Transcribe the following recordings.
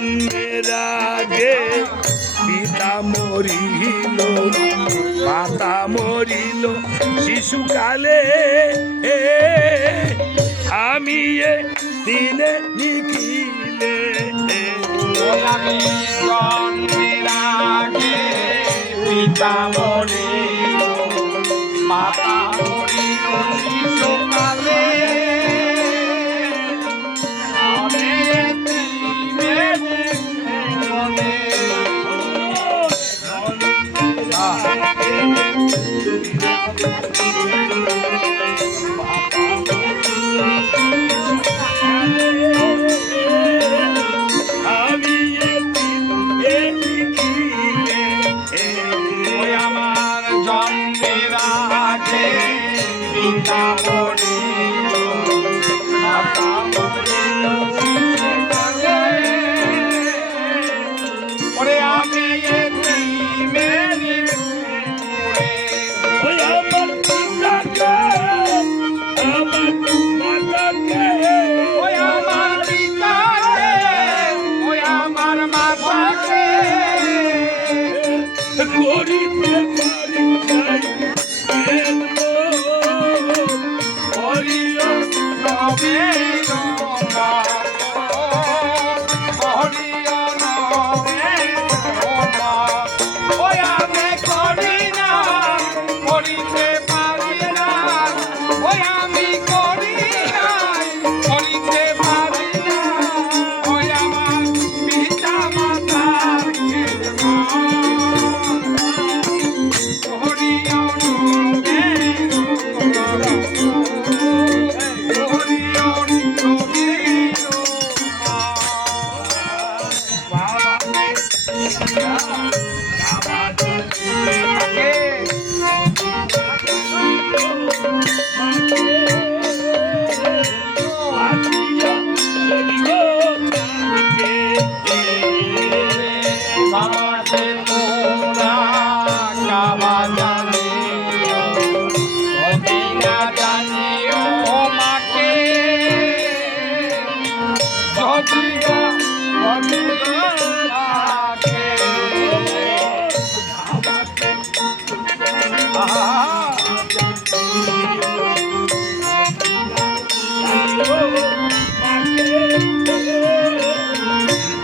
জন্মের আগে পিতা মরিল, মাতা মরিল শিশুকালে, আমি এ দিনে নিখিলে। আমি জন্মের আগে পিতা মরিল, মাতা মরিল শিশুকালে, আমি দিনে নিখিলে। আমার জন্মের আগে পিতা মরিল, মাতা মরিল শিশুকালে, ওরে আমি এতিমে নিঠুরে। ওই আমার পিতাকে, আমার মাতাকে, ওই আমার পিতাকে, ওই আমার মাতাকে করিতে পারি নাই কেন, হরিও নবে নমা, হরিও নবে নমা। ওই আমি করি না, করিতে পারি না, ওই আমি করি না, করিতে পারি না, ওই আমার পিতা মাতার হরিও নবে নমা, হরিও নবে বাবাতে তোমরা কাবা জানিও, অবিনা জানিও মাকে, যদিও অবিনাকে।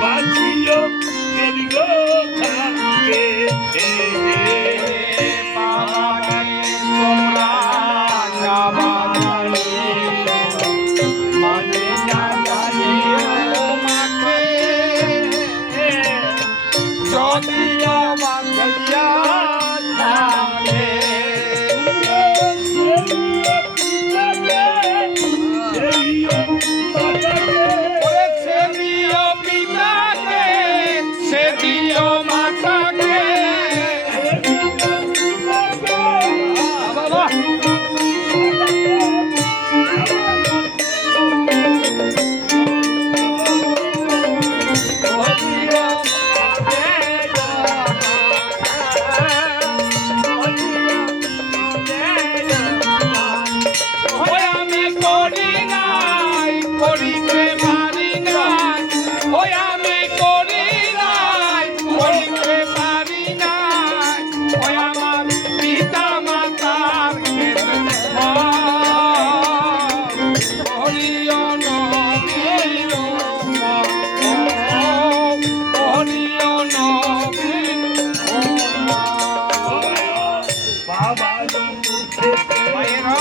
বাঁচিও যদি গো থাকে, বাবাকে তোমরা কাবা জানিও, মাকে না জানিও মাকে, যদিও বাঁধিয়া থাকে। ওরে সেদিও পিতাকে, সেদিও মাতাকে, বাবা ওই আমি করি নাই, করিতে পারি নাই, ওই আমি করি নাই, করিতে পারি নাই, ওই আমার পিতা মাতার হরিও নবে নমা, হরিও নবে নমা। বাবা মায়েরা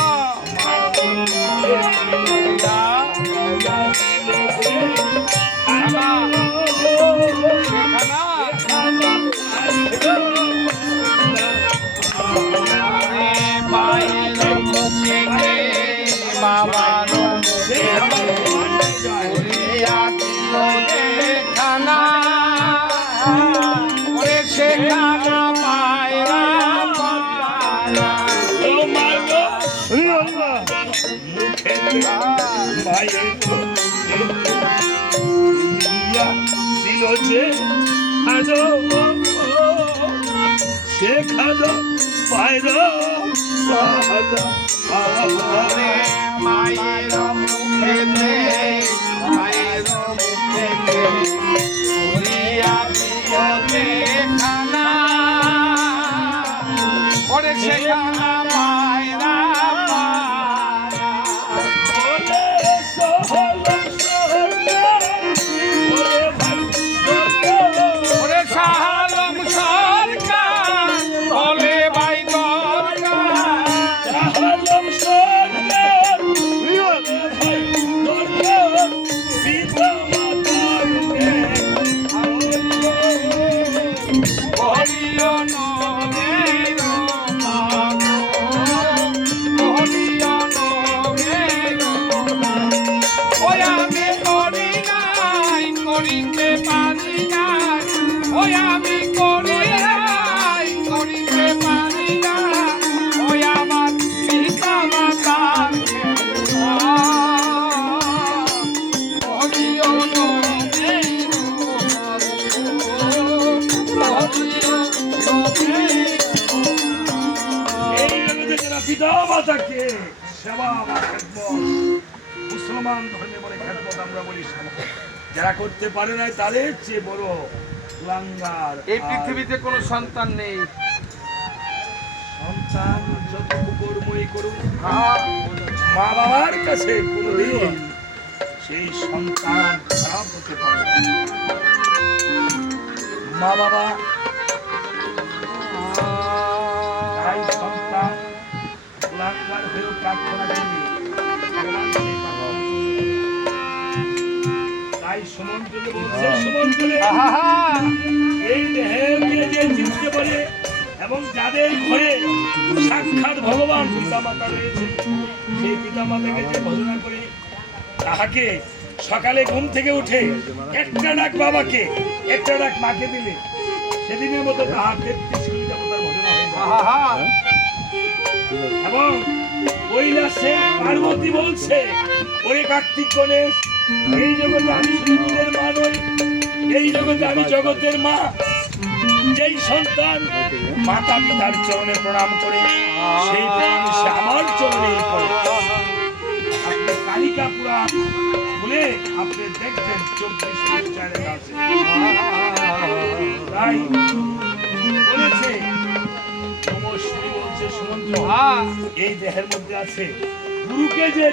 বাবার খানা, ওরে সে খানা পায়রা পায়রা। সেখানে পায়রা মায়ের মুখেতে, মায়ের মুখেতে যে সেবা বা খেদমত, মুসলমান ধর্মে বলে খেদমত আমরা বলি সেবা। যারা করতে পারে না তাদের চেয়ে বড় কুলাঙ্গার। এই আর পৃথিবীতে কোনো সন্তান নেই। সন্তান যত কর্মই করুক, হ্যাঁ, মা বাবার কাছে কোনোদিন সেই সন্তান খারাপ হতে পারে না। মা বাবা তাই সন্তান কুলাঙ্গার হয়েও প্রার্থনা করবে, ভগবান সেই প্রার্থনা করবে। তাই সুমন্ত্রকে বলছে, সুমন্ত্রে আহা, এই দেহকে যে চিনতে পারে এবং যাদের ঘরে সাক্ষাৎ ভগবান পিতামাতা রয়েছে, সেই পিতামাতাকে যে ভজনা করে, তাহাকে সকালে ঘুম থেকে উঠে একটা ডাক বাবাকে, একটা ডাক মাকে দিলে সেদিনের মতো তাহার 33 কোটি দেবতার ভজনা হয়ে যায়। আহা, এবং কৈলাসে পার্বতী বলছে, ওরে কার্তিক গণেশ, এই জগতে আমি শুধু তোদের মা নই, এই জগতে আমি জগতের মা। যেই সন্তান মাতা পিতার চরণে প্রণাম করে, সেই প্রণাম সে আমার চরণেই করে। আপনি কালিকা পুরাণ বলে আপনি দেখবেন 24 আছে। তাই বলেছে, নমস্মী বলছে সুমন্ত্র, আহা। এই দেহের মধ্যে আছে গুরুকে যে